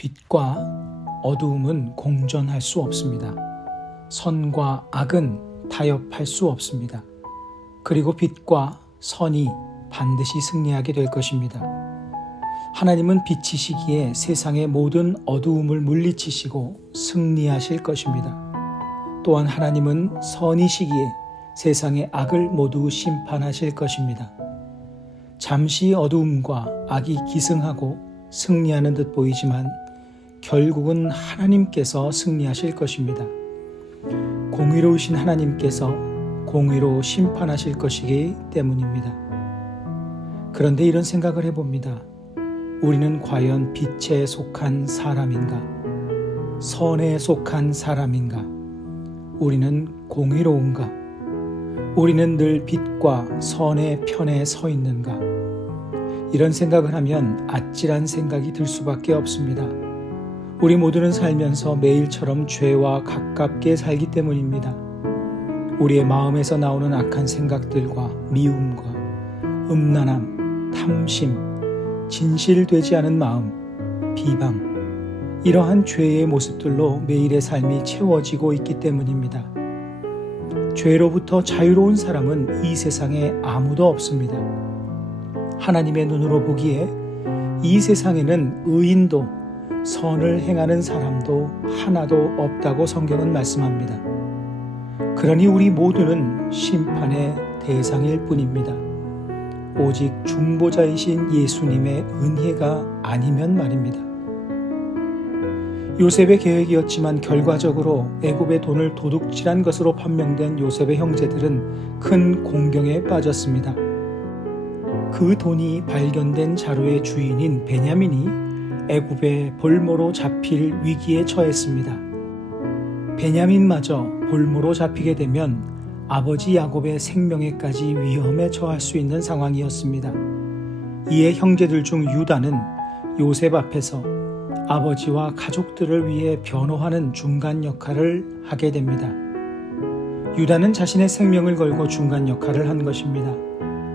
빛과 어두움은 공존할 수 없습니다. 선과 악은 타협할 수 없습니다. 그리고 빛과 선이 반드시 승리하게 될 것입니다. 하나님은 빛이시기에 세상의 모든 어두움을 물리치시고 승리하실 것입니다. 또한 하나님은 선이시기에 세상의 악을 모두 심판하실 것입니다. 잠시 어두움과 악이 기승하고 승리하는 듯 보이지만 결국은 하나님께서 승리하실 것입니다. 공의로우신 하나님께서 공의로 심판하실 것이기 때문입니다. 그런데 이런 생각을 해봅니다. 우리는 과연 빛에 속한 사람인가? 선에 속한 사람인가? 우리는 공의로운가? 우리는 늘 빛과 선의 편에 서 있는가? 이런 생각을 하면 아찔한 생각이 들 수밖에 없습니다. 우리 모두는 살면서 매일처럼 죄와 가깝게 살기 때문입니다. 우리의 마음에서 나오는 악한 생각들과 미움과 음란함, 탐심, 진실되지 않은 마음, 비방, 이러한 죄의 모습들로 매일의 삶이 채워지고 있기 때문입니다. 죄로부터 자유로운 사람은 이 세상에 아무도 없습니다. 하나님의 눈으로 보기에 이 세상에는 의인도 선을 행하는 사람도 하나도 없다고 성경은 말씀합니다. 그러니 우리 모두는 심판의 대상일 뿐입니다. 오직 중보자이신 예수님의 은혜가 아니면 말입니다. 요셉의 계획이었지만 결과적으로 애굽의 돈을 도둑질한 것으로 판명된 요셉의 형제들은 큰 공경에 빠졌습니다. 그 돈이 발견된 자루의 주인인 베냐민이 애굽의 볼모로 잡힐 위기에 처했습니다. 베냐민마저 볼모로 잡히게 되면 아버지 야곱의 생명에까지 위험에 처할 수 있는 상황이었습니다. 이에 형제들 중 유다는 요셉 앞에서 아버지와 가족들을 위해 변호하는 중간 역할을 하게 됩니다. 유다는 자신의 생명을 걸고 중간 역할을 한 것입니다.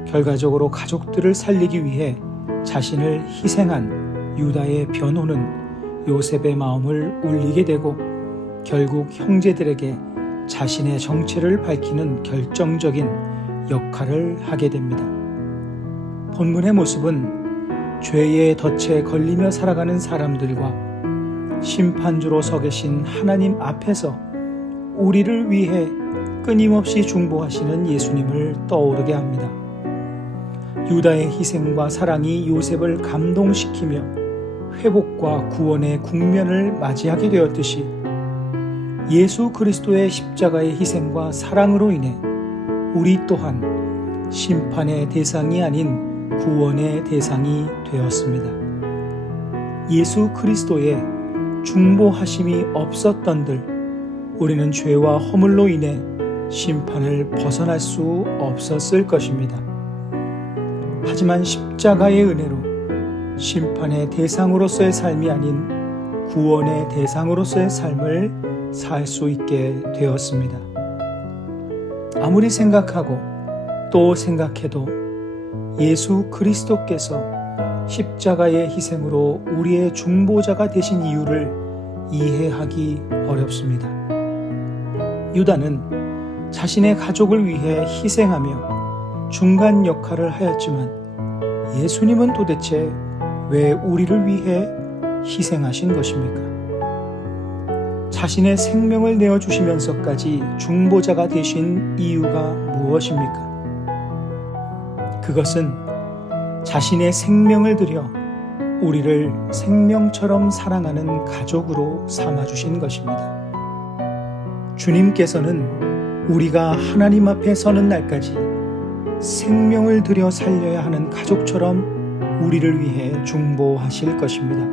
결과적으로 가족들을 살리기 위해 자신을 희생한 유다의 변호는 요셉의 마음을 울리게 되고 결국 형제들에게 자신의 정체를 밝히는 결정적인 역할을 하게 됩니다. 본문의 모습은 죄의 덫에 걸리며 살아가는 사람들과 심판주로 서 계신 하나님 앞에서 우리를 위해 끊임없이 중보하시는 예수님을 떠오르게 합니다. 유다의 희생과 사랑이 요셉을 감동시키며 회복과 구원의 국면을 맞이하게 되었듯이 예수 그리스도의 십자가의 희생과 사랑으로 인해 우리 또한 심판의 대상이 아닌 구원의 대상이 되었습니다. 예수 그리스도의 중보하심이 없었던들 우리는 죄와 허물로 인해 심판을 벗어날 수 없었을 것입니다. 하지만 십자가의 은혜로 심판의 대상으로서의 삶이 아닌 구원의 대상으로서의 삶을 살 수 있게 되었습니다. 아무리 생각하고 또 생각해도 예수 그리스도께서 십자가의 희생으로 우리의 중보자가 되신 이유를 이해하기 어렵습니다. 유다는 자신의 가족을 위해 희생하며 중간 역할을 하였지만 예수님은 도대체 왜 우리를 위해 희생하신 것입니까? 자신의 생명을 내어주시면서까지 중보자가 되신 이유가 무엇입니까? 그것은 자신의 생명을 들여 우리를 생명처럼 사랑하는 가족으로 삼아주신 것입니다. 주님께서는 우리가 하나님 앞에 서는 날까지 생명을 들여 살려야 하는 가족처럼 우리를 위해 중보하실 것입니다.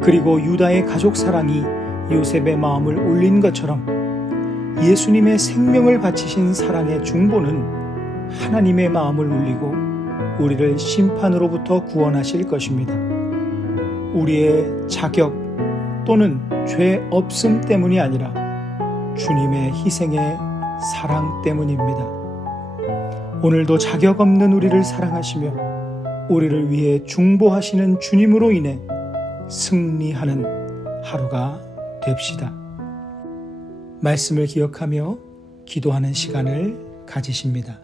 그리고 유다의 가족 사랑이 요셉의 마음을 울린 것처럼 예수님의 생명을 바치신 사랑의 중보는 하나님의 마음을 울리고 우리를 심판으로부터 구원하실 것입니다. 우리의 자격 또는 죄 없음 때문이 아니라 주님의 희생의 사랑 때문입니다. 오늘도 자격 없는 우리를 사랑하시며 우리를 위해 중보하시는 주님으로 인해 승리하는 하루가 됩시다. 말씀을 기억하며 기도하는 시간을 가지십니다.